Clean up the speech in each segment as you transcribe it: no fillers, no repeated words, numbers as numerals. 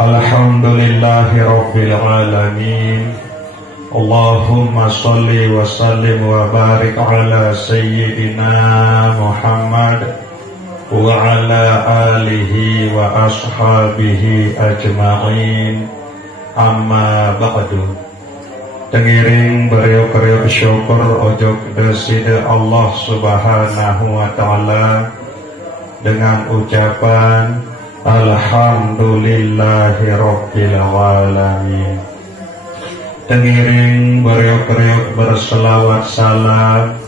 Alhamdulillahirabbil alamin. Allahumma sholli wa sallim wa barik ala sayyidina Muhammad wa ala alihi wa ashabihi ajma'in. Amma ba'du. Tengiring beriuk-riuk syukur ojok deside Allah subhanahu wa ta'ala dengan ucapan Alhamdulillahi Rabbil Alamin. Tengiring beriuk-riuk berselawat salam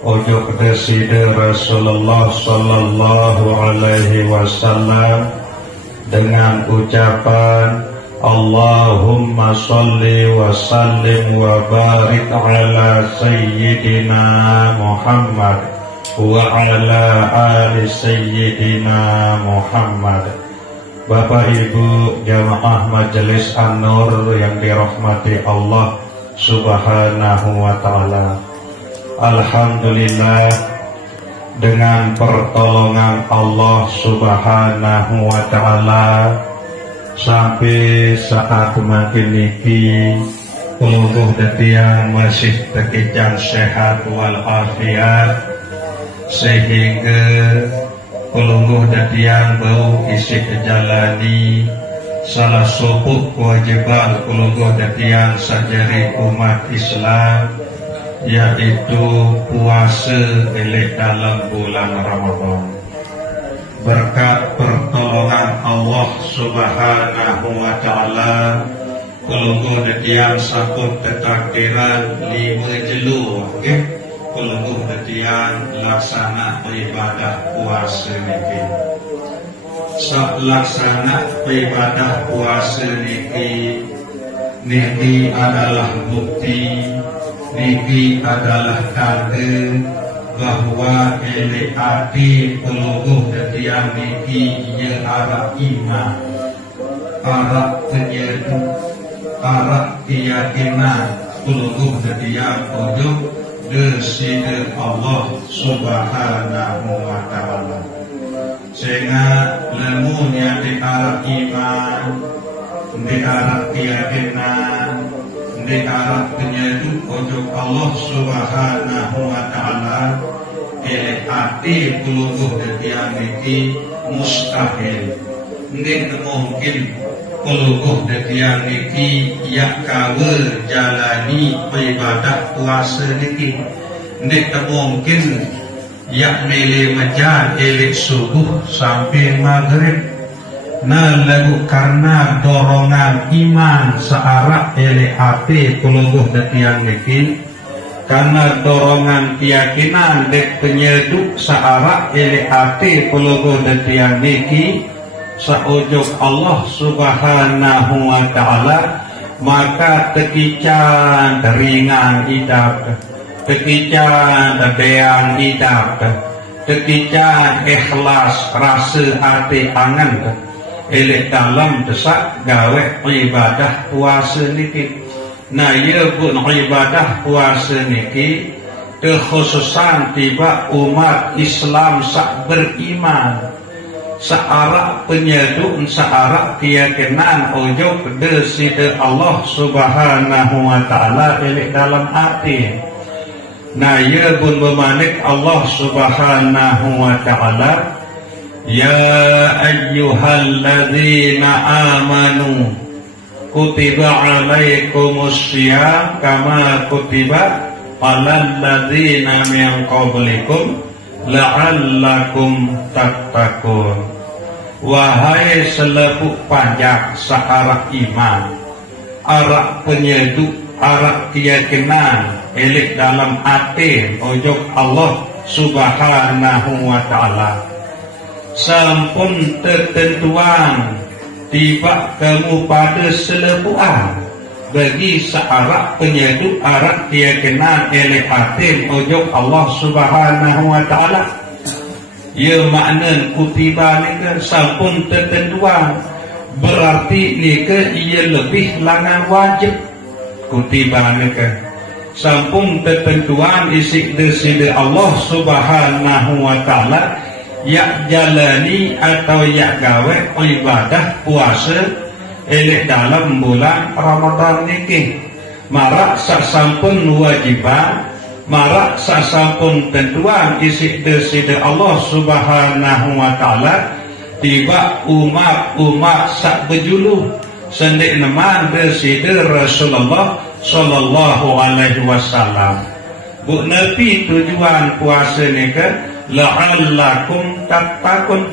ojok deside Rasulullah sallallahu alaihi wasallam dengan ucapan Allahumma sholli wa sallim wa barik ala sayyidina Muhammad wa ala ali sayyidina Muhammad. Bapak Ibu jamaah Majelis An-Nur yang dirahmati Allah subhanahu wa ta'ala, alhamdulillah dengan pertolongan Allah subhanahu wa ta'ala sampai saat makin niki kulubuh detiang masih tekijang sehat walafiat, sehingga pelungguh datiang bau isi kejalani salah subuh kewajiban pelungguh datiang sajari umat Islam, yaitu puasa milik dalam bulan Ramadan. Berkat pertolongan Allah subhanahu wa ta'ala, pelungguh datiang satu ketakdiran 5 jelu pelungguh datiang laksana ibadah puasa niki. Laksana ibadah puasa niki adalah bukti, niki adalah tanda bahwa ele ati pelungguh datiang niki ia arah iman, arah penyeduh, arah keyakinan pelungguh datiang ujung deside Allah subhanahu wa ta'ala. Sehingga lemun yang di arah iman, di arah keyakinan, di arah penyeduh ujung Allah subhanahu wa ta'ala, ele hati pelungguh datiang niki mustahil. Nggih mungkin pelungguh datiang niki yak kawe jalani ibadah puasa niki. Nggih mungkin yak mele mejar elek subuh sampai maghrib. Nah lagu karena dorongan iman searah elek hati pelungguh datiang niki, karena dorongan keyakinan dek penyeduh searah elek hati pelungguh datiang niki saujuk Allah subhanahu wa ta'ala, maka tekican ringan idap, tekican deang idap, tekican ikhlas rasa hati angan elek dalam desak gawe ibadah puasa niki. Nah ia pun ibadah puasa niki kekhususan tiba umat Islam sak beriman, searah penyeduh, searah keyakinan ujung deside Allah subhanahu wa ta'ala elek dalam hati. Nah ia pun bermanik Allah subhanahu wa ta'ala, ya ayyuhalladzina amanu kutiba alaikumus syiyam kama kutiba alal ladzina min qablikum la'allakum tattaqun. Wahai selepuk panjang searah iman, arah penyeduh, arah keyakinan elek dalam hati ujung Allah subhanahu wa ta'ala, sampun tertentuan tiba kamu pada selepuan bagi searah penyeduh, arah keyakinan elek hati ujung Allah subhanahu wa ta'ala. Ya makna kutiba ni ke sampun tertentuan, berarti ni ke ia lebih langan wajib. Kutiba ni ke sampun ketentuan isi deside Allah Subhanahu wa taala yak jalani atau yak gawe ibadah puasa dalam bulan Ramadan niki. Marak sasampun wajiban, marak sasampun tentuan isi deside Allah Subhanahu wa taala tiba umat sak bejulu sendik neman deside Rasulullah sallallahu alaihi wasallam. Bu nabi tujuan puasa nika la'allakum tattaqun,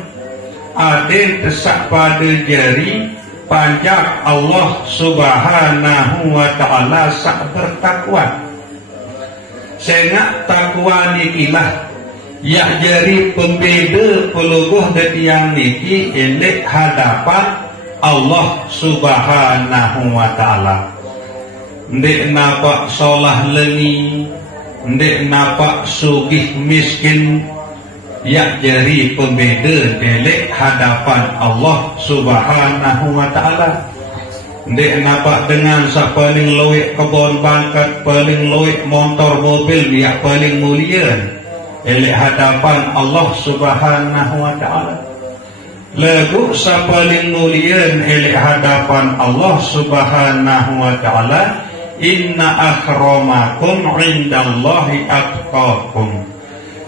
aden tesak pada jari panjang Allah Subhanahu wa taala sak bertakwa. Sehingga takwa nikilah ya jari pembeda peluguh detiang niki elek hadapan Allah Subhanahu wa taala. Ndek napak solah lengi, ndek napak sugih miskin, ya jari pembeda elek hadapan Allah Subhanahu wa taala. Ndek napak dengan sak paling loik kebon bangkat, paling loik motor mobil ya paling mulia elek hadapan Allah Subhanahu wa taala. Lagu sak paling mulia elek hadapan Allah Subhanahu wa taala, inna akramakum indallahi atqakum.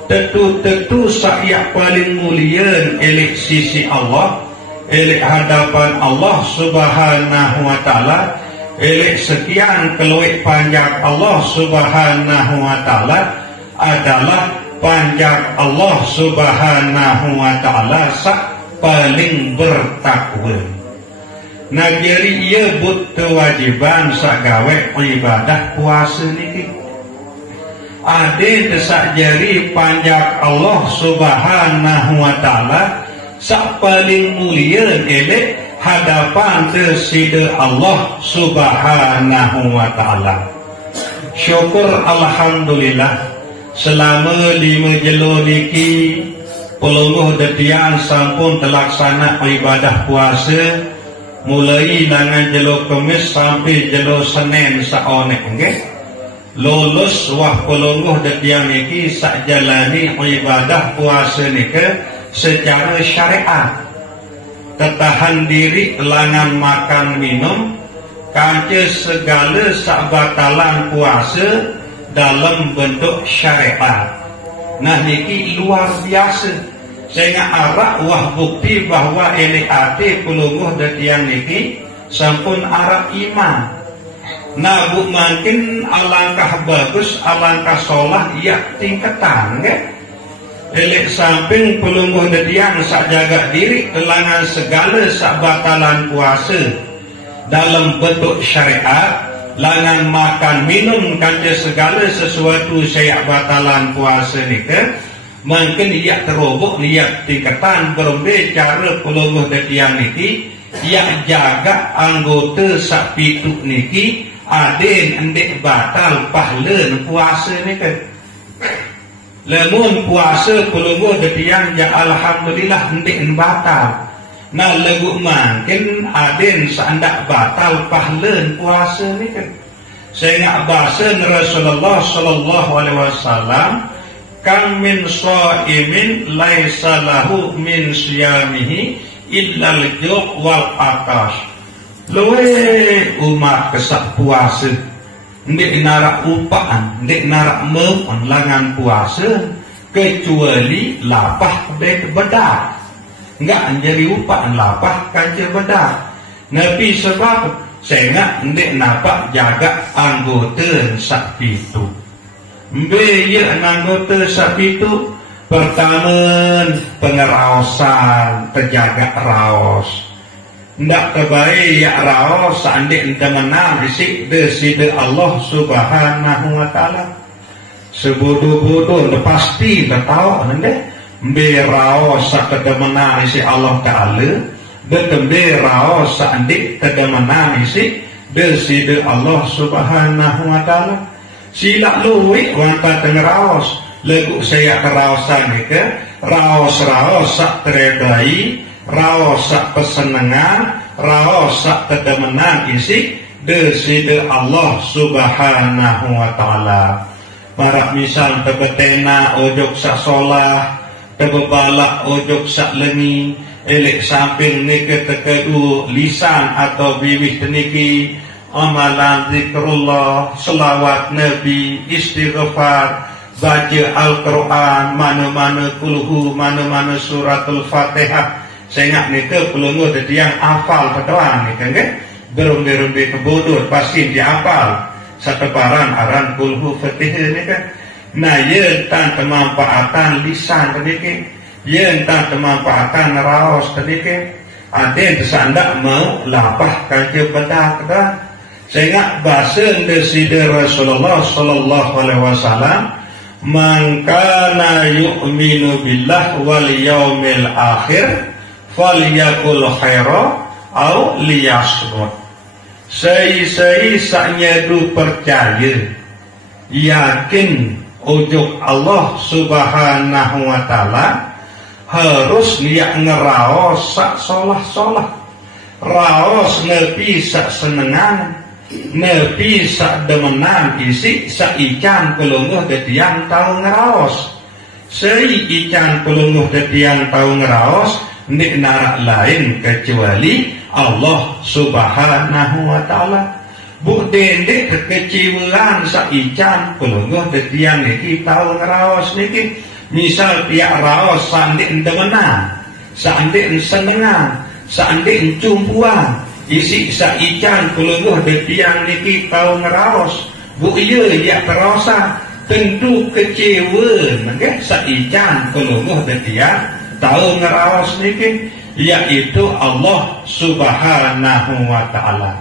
Tentu sak paling mulia elek sisi Allah, elek hadapan Allah Subhanahu wa taala, elek sekian keluik panjang Allah Subhanahu wa taala adalah panjang Allah Subhanahu wa taala sak paling bertakwa. Nah jadi ia butuh kewajiban sak gawe ibadah puasa niki. Ade desak jari panjang Allah Subhanahu wa taala sak paling mulia elek hadapan deside Allah Subhanahu wa taala. Syukur alhamdulillah selama 5 jelo niki pelungguh detian sampun terlaksana ibadah puasa mulai dengan jelo Kamis sampai jelo Senin saonek nggih. Lulus wah pelungguh detian niki sak jalani ibadah puasa nika secara syariat. Tertahan diri langan makan minum kance segala sak batalan puasa dalam bentuk syariat. Nah niki luar biasa. Sehingga arak wah bukti bahwa elek ate pelungguh detian niki sampun arak iman. Nah bu makin alangkah bagus, alangkah solah ya tingkatan nggih. Elek samping pelungguh detian sak jaga diri kelangan segala sak batalan puasa dalam bentuk syariat, langan makan minum kance segala sesuatu saya batalan puasa nika mungkin ia terobok lihat tingkatan berembe cara pelungguh detian niki ia jaga anggota sak pitu niki aden endek batal pahlen puasa nika. Lemun puasa pelungguh detian ya alhamdulillah endek batal. Nah lagu makin aden sandak batal pahlen puasa nika. Sehingga bahasa Rasulullah sallallahu alaihi wasallam, kam min shaimin laisa lahu min siyamihi illa al-ju' wal atash. Luwe umat kesak puasa ndik narak upaan, ndik narak meun langan puasa kecuali lapah dek bedak. Enggak jadi upaan lapah kancil bedak. Nabi sebab sehingga ndik napak jaga anggota sak pitu. Mbe ye anggota sak pitu pertama pengeraosan terjaga raos. Ndak kebaik ya raos sandik temenan isik deside Allah Subhanahu wa taala. Sebodoh-bodoh pasti tahu nende mbe raos sak temenan isik Allah taala, betembe raos sandik temenan isik deside Allah Subhanahu wa taala. Sila luwih wanta tengeraos lagu saya keraosan ke raos-raos sak teredai, raos sak pesenengan, raos sak kedemenan isik deside Allah Subhanahu wa taala. Marak misal tebetena ojok sak solah, tebebalak ojok sak lengi, elek samping nike tekedu lisan atau bibih teniki amalan zikrullah, selawat Nabi, istighfar, baca Al-Quran, mana-mana kulhu, mana-mana suratul Fatihah. Saya ingat ni ke pelungu tadi yang hafal pedoan ni kan ke? Berumbi-rumbi kebodor pasti dia hafal. Satu barang aran kulhu Fatihah ni kan. Nah, ia entah kemanfaatan lisan tadi ke. Ia entah kemanfaatan raos tadi ke. Ada yang tersandak mau lapahkan je pada. Saya ingat bahasa deside Rasulullah sallallahu alaihi wasallam, man kana yu'minu billah wal yaumil akhir falyakul khaira au liyasmut. Saya saknyedu percaya yakin ujuk Allah Subhanahu wa taala harus niat ngeraos sak solah-solah, raos nepi sak senengan, nepi sak demenan, isi sak ican pelungguh detiang tau ngeraos. Sei ican pelungguh detiang tau ngeraos nik narak lain kecuali Allah Subhanahu wa taala. Bukti ndek kekecilan sak ican pelungguh detiang niki tau ngeraos niki. Misal tiak raos sandik demenan, sandik senengan, sandik cumpuan, isi sak ican pelungguh detiang niki tau ngeraos. Bu iya ya terasa tentu kecewa nggih sak ican pelungguh detiang tau ngeraos niki, yaitu Allah Subhanahu wa taala.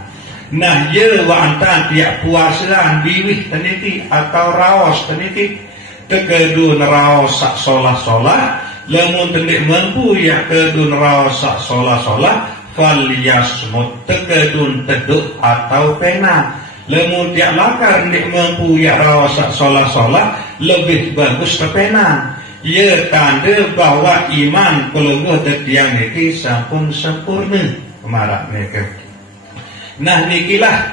Nah, ye wa antan tiak puasaan biwih teniki atau raos teniki tekedu neraos sak solah-solah, lamun tendik mampu ya kedu neraos sak solah-solah falyasmut, tekedun teduk atau pena. Lamun tiak lakar ndik mampu ya raos sak solah-solah, lebih bagus ke pena. Ia tanda bahwa iman pelungguh detiang niki sampun sempurna kemarak niki. Nah, nikilah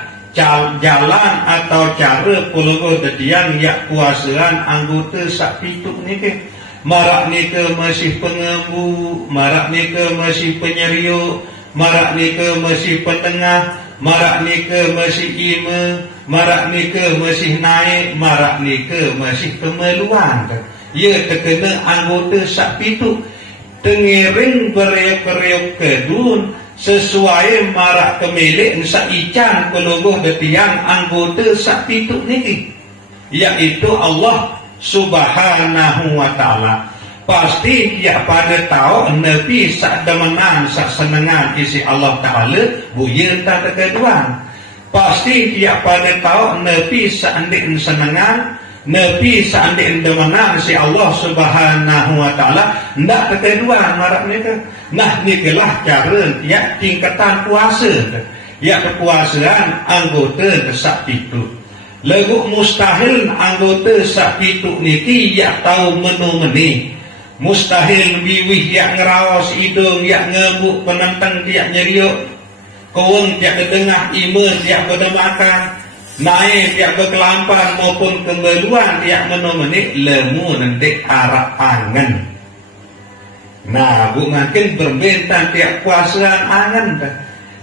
jalan atau cara pelungguh detiang yak kuasaan anggota sak pituk niki. Marak niki masih pengembu, marak niki masih penyeriuk, marak niki masih petengah, marak niki masih ima, marak niki masih naik, marak niki masih kemeluan. Ia terkena anggota sak pitu tengiring bereok-bereok kedun sesuai marak kemilik sak ican pelungguh detiang anggota sak pitu niki, yaitu Allah Subhanahu wa taala. Pasti dia pada tahu nepi sak demenan sak senengan isi Allah taala buye tak terkeduan. Pasti dia pada tahu nepi sak andik senengan, nepi seandainya demenan si Allah Subhanahu wa taala ndak keteduan marak mereka. Nah, nikelah cara ya tingkatan puasa, ya kepuasaan anggota sak pitu. Lagu mustahil anggota sak pitu niki ya tahu menu-meni. Mustahil biwih ya ngeraos hidung ya ngebuk penentang tiak nyeriuk, kawang tiak kedengah iman tiak bedemakan, naik tiak berkelampan maupun kemeluan tiak menemani lemu nanti arah angen. Nah, bu makin berbentan tiak puasaan angen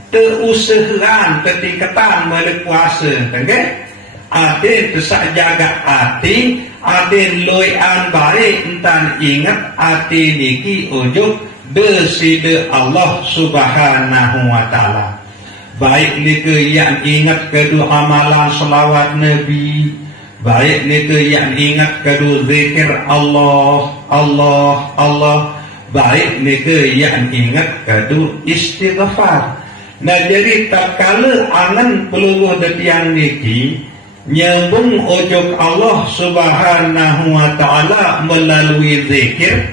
teusahaan ketingkatan balik puasa tengge. Aden tesak jaga hati, aden loyan baik entan ingat hati niki ujuk deside Allah Subhanahu wa taala. Baik nike yang ingat kedua amalan selawat Nabi, baik nike yang ingat kedua zikir Allah, Allah, Allah, baik nike yang ingat kedua istighfar. Nah, jadi tak kala angan pelungguh detiang niki nyambung ojok Allah Subhanahu wa taala melalui zikir,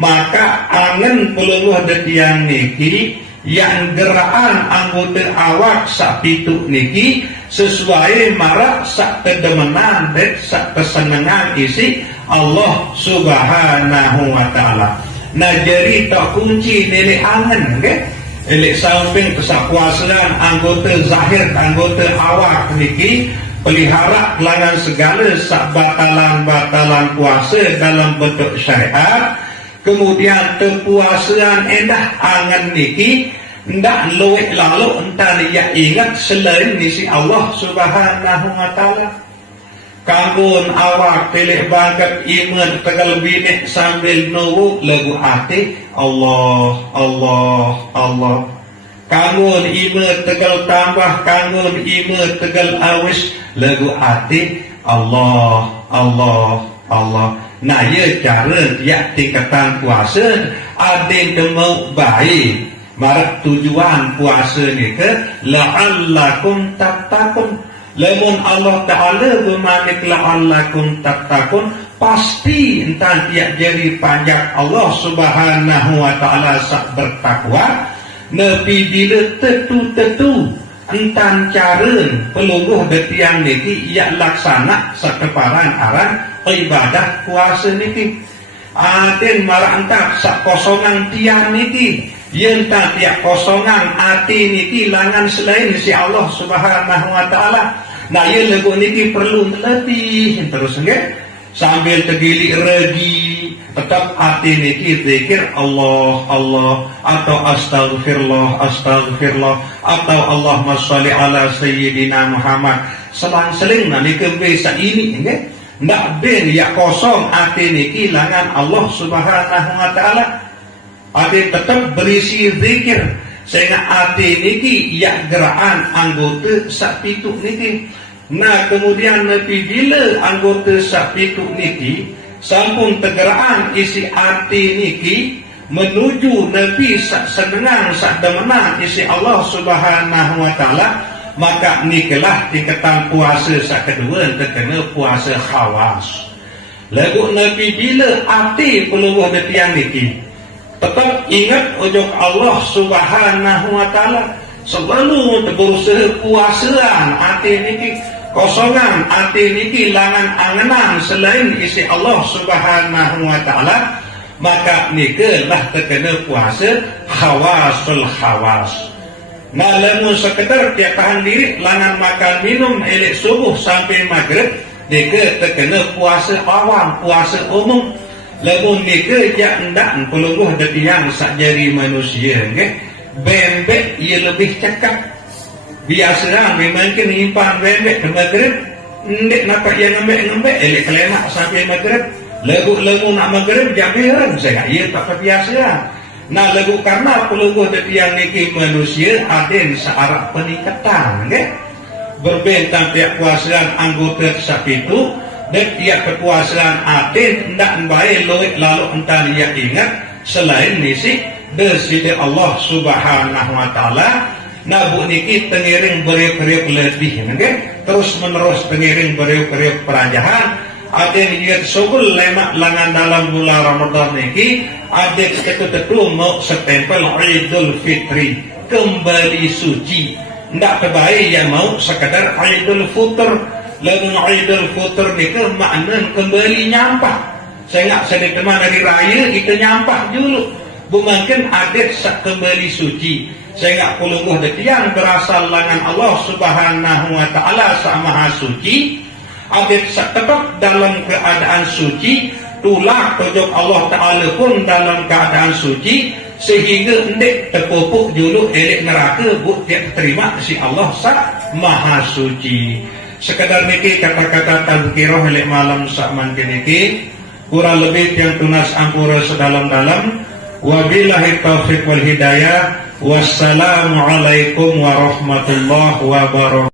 maka angan pelungguh detiang niki yang geraan anggota awak sak pitu niki sesuai marak sak kedemenan dan sak kesenangan isi Allah Subhanahu wa taala. Nah, jadi tak kunci nenek angan ke elek samping kesapuasaan anggota zahir anggota awak niki pelihara kelangan segala batalan-batalan puasa dalam bentuk syariat. Kemudian terpuasaan endah angan niki ndak luwek lalu entah dia ingat selain misi Allah Subhanahu wa taala. Kanggun awak pilih bangkat iman tegal binik sambil nunggu lagu hati Allah Allah Allah. Kanggun iman tegal tambah, kanggun iman tegal awis lagu hati Allah Allah Allah. Nah ya cara dia tingkatan puasa ada demau baik. Marak tujuan puasa ni ke la'allakum tattaqun. Lamun Allah Ta'ala bermanik la'allakum tattaqun, pasti entah dia jadi panjang Allah Subhanahu wa Ta'ala sak bertakwa. Nabi bila tetu-tetu entan cara pelungguh betiang niki ia laksana sekeparan aran ibadah puasa niki. Aden marah entah sak kosongan tiang niki yen tak tiap kosongan hati niki langan selain si Allah Subhanahu wa Ta'ala. Nah yen lagu niki perlu melatih terus nggih sambil tergilik regi tetap hati niki zikir Allah Allah atau astagfirullah astagfirullah atau Allahumma sholli ala sayyidina Muhammad selang-seling niki bisa ini nggih ndak ben ya kosong hati niki langan Allah Subhanahu wa Ta'ala. Hati tetap berisi zikir sehingga hati niki ya gerakan anggota sak pituk niki. Nah kemudian Nabi bila anggota sak pituk niki sampun tegeraan isi hati niki menuju Nabi sak senengang sak demenang isi Allah Subhanahu wa Ta'ala, maka nikilah tingkatan puasa sak kedua terkena puasa khawas. Lagu Nabi bila hati peluluh detiang niki tetap ingat ujung Allah Subhanahu wa Ta'ala, selalu berusaha puasaan hati niki kosongan hati niki langan angenan selain isi Allah Subhanahu wa Ta'ala, maka nikelah terkena puasa khawasul khawas. Nah lamun sekedar dia tahan diri langan makan minum elek subuh sampai maghrib nike terkena puasa awam puasa umum. Lamun nike jak ndak pelungguh detiang sak jari manusia nggih bembek ia lebih cekap. Biasa memang kan impan bembek ke maghrib ndak nampak yang ngembek elek kelemak sampai maghrib. Lagu nak maghrib jamiran saya ia tak biasa. Nah lagu karena pelungguh detiang niki manusia aden searah peningkatan nggih. Berbentang tiap puasaan anggota sapitu dan tiap kekuasaan aden ndak baik lalu entah dia ingat selain misi deside Allah Subhanahu wa Ta'ala. Nah bu niki tengiring beriuk-beriuk lebih nggih terus menerus tengiring beriuk-beriuk perajahan aden lihat sugul lemak langan dalam bulan Ramadan niki aden tetu-tetu mau setempel Idul Fitri kembali suci ndak terbaik yang mau sekadar Idul Fitr. Lagu Idul Fitr niki makna kembali nyampah. Saya nggak sedih teman dari raya kita nyampah dulu. Bukan adat sak kembali suci. Saya nggak pelungguh detiang berasal langan Allah Subhanahu wa Ta'ala sa maha suci. Adat sak tetap dalam keadaan suci. Tulah tojok Allah Ta'ala pun dalam keadaan suci. Sehingga ndek terpupuk dulu elek neraka bu dia terima si Allah sa maha suci. Sekadar niki kata-kata tazkirah elek malam sakman niki kurang lebih yang tunas ampura sedalam-dalam. Wabillahi taufiq wal hidayah. Wassalamualaikum warahmatullahi wabarakatuh.